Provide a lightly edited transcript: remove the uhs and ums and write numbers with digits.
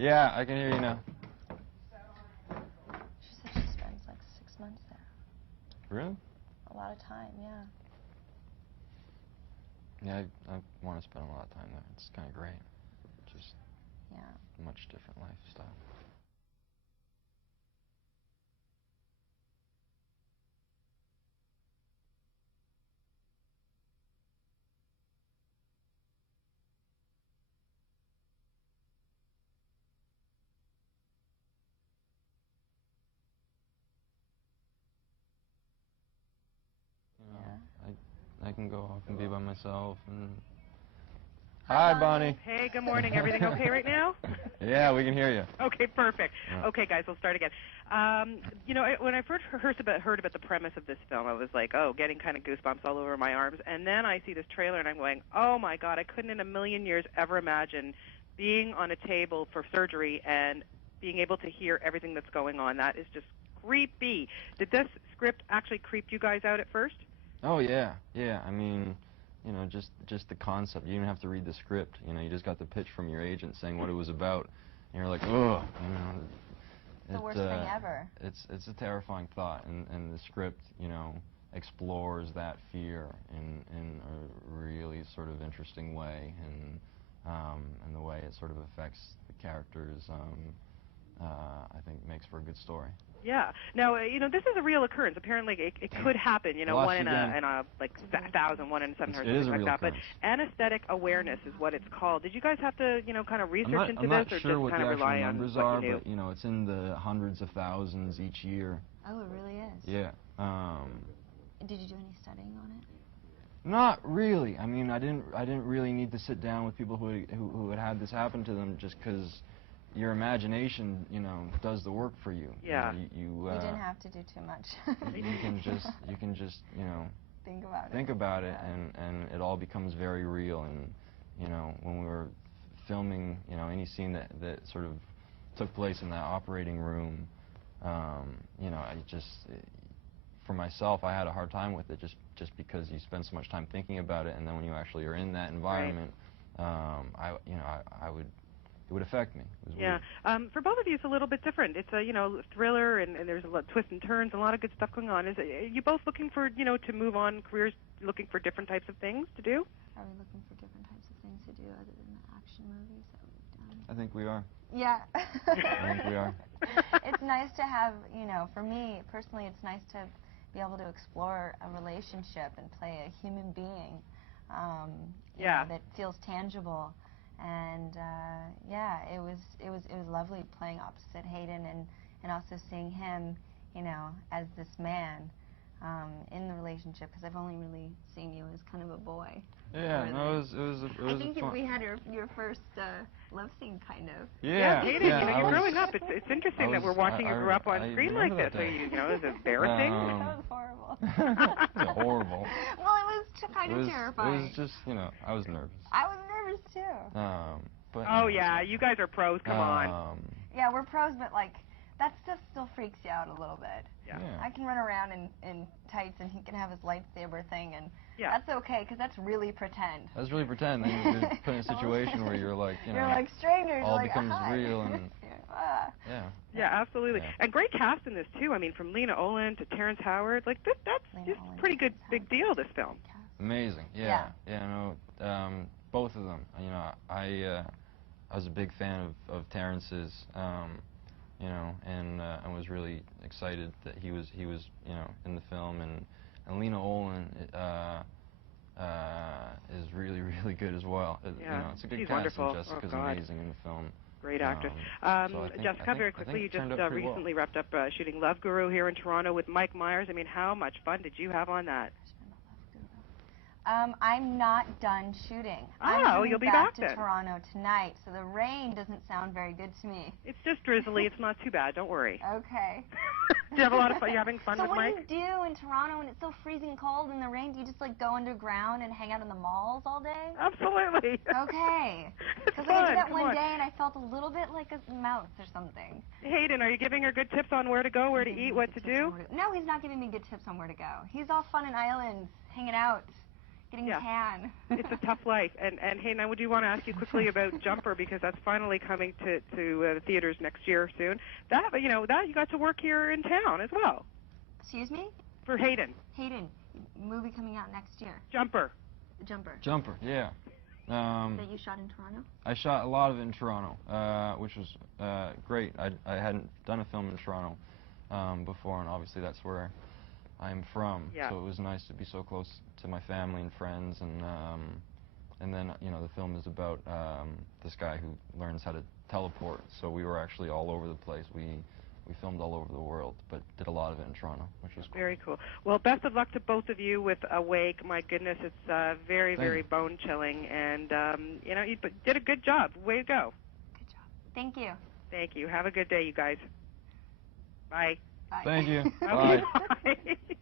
Yeah, I can hear you now. She said she spends like 6 months there. Really? A lot of time, yeah. Yeah, I want to spend a lot of time there. It's kind of great. Just much different lifestyle. I can go off and be by myself and... Hi, Bonnie. Hey, good morning. Everything okay right now? Yeah, we can hear you. Okay, perfect. Yeah. Okay, guys, we'll start again. You know, when I first heard about the premise of this film, I was like, oh, getting kind of goosebumps all over my arms. And then I see this trailer, and I'm going, oh, my God, I couldn't in a million years ever imagine being on a table for surgery and being able to hear everything that's going on. That is just creepy. Did this script actually creep you guys out at first? Oh, yeah, yeah. I mean, you know, just the concept. You didn't have to read the script. You know, you just got the pitch from your agent saying what it was about. And you're like, ugh, you know. It's the worst thing ever. It's a terrifying thought, and the script, you know, explores that fear in a really sort of interesting way, and the way it sort of affects the characters, I think makes for a good story. Yeah. Now, you know, this is a real occurrence. Apparently, it could happen. You know, one in a like 1,000, 1 in 700, something like that. But anesthetic awareness is what it's called. Did you guys have to, you know, kind of research into this, or just kind of rely on what you knew? I'm not sure what the actual numbers are, but you know, it's in the hundreds of thousands each year. Oh, it really is. Yeah. Did you do any studying on it? Not really. I mean, I didn't really need to sit down with people who had this happen to them, just because your imagination, you know, does the work for you. Yeah. You didn't have to do too much. you can just, you know, think about it, and it all becomes very real. And you know, when we were filming, you know, any scene that sort of took place in that operating room, you know, for myself, I had a hard time with it, just because you spend so much time thinking about it, and then when you actually are in that environment, it would affect me. It was weird. For both of you, it's a little bit different. It's a, you know, thriller, and there's a lot of twists and turns, and a lot of good stuff going on. Are you both looking for, you know, to move on careers, looking for different types of things to do? Are we looking for different types of things to do other than the action movies that we've done? I think we are. Yeah. I think we are. It's nice to have, you know, for me personally, it's nice to be able to explore a relationship and play a human being, you know, that feels tangible. And yeah, it was lovely playing opposite Hayden, and also seeing him, you know, as this man in the relationship, because I've only really seen you as kind of a boy. Yeah, no, it was I think we had your first love scene, kind of. Yeah, Hayden, you know, you're growing up. It's interesting that we're watching you grow up on screen like this. So you know, is it embarrassing? That was horrible. Horrible. Well, it was kind of terrifying. It was just, you know, I was nervous. I was nervous too. But oh yeah, you guys are pros. Come on. Yeah, we're pros, but like that stuff still freaks you out a little bit. Yeah. I can run around in tights, and he can have his lightsaber thing, and that's okay, because that's really pretend. That's really pretend. Then you're put in a situation where you're like, you know, you're like strangers. All like, becomes real, and yeah, absolutely. Yeah. And great cast in this too. I mean, from Lena Olin to Terrence Howard, like that's just a pretty good big deal. This film. Amazing. Yeah. No, both of them. You know, I was a big fan of Terrence's. You know, and I was really excited that he was you know, in the film, and Lena Olin is really good as well. Yeah, you know, it's a good she's cast, wonderful. and Jessica's amazing in the film. Great actress. So Jessica, very quickly, you just recently wrapped up shooting Love Guru here in Toronto with Mike Myers. I mean, how much fun did you have on that? I'm not done shooing. Oh, you'll be back to Toronto tonight, so the rain doesn't sound very good to me. It's just drizzly. It's not too bad. Don't worry. Okay. Do you have a lot of fun? You having fun with Mike? So what do you do in Toronto when it's so freezing cold in the rain? Do you just like go underground and hang out in the malls all day? Absolutely. Okay. Because I did that one day and I felt a little bit like a mouse or something. Hayden, are you giving her good tips on where to go, where to eat, what to do? No, he's not giving me good tips on where to go. He's all fun and islands, hanging out. getting tan. It's a tough life. And hey, now, would you want to ask you quickly about Jumper, because that's finally coming to the theaters next year soon. That you got to work here in town as well. Excuse me? For Hayden. Hayden, movie coming out next year. Jumper. Jumper, yeah. That you shot in Toronto? I shot a lot of it in Toronto, which was great. I hadn't done a film in Toronto before, and obviously that's where I'm from. Yeah. So it was nice to be so close to my family and friends, and then the film is about this guy who learns how to teleport. So we were actually all over the place. We filmed all over the world, but did a lot of it in Toronto, which was cool. Very cool. Well, best of luck to both of you with Awake. My goodness, it's very bone-chilling, and you did a good job. Way to go. Good job. Thank you. Thank you. Have a good day, you guys. Bye. Bye. Thank you. Okay, Bye. bye.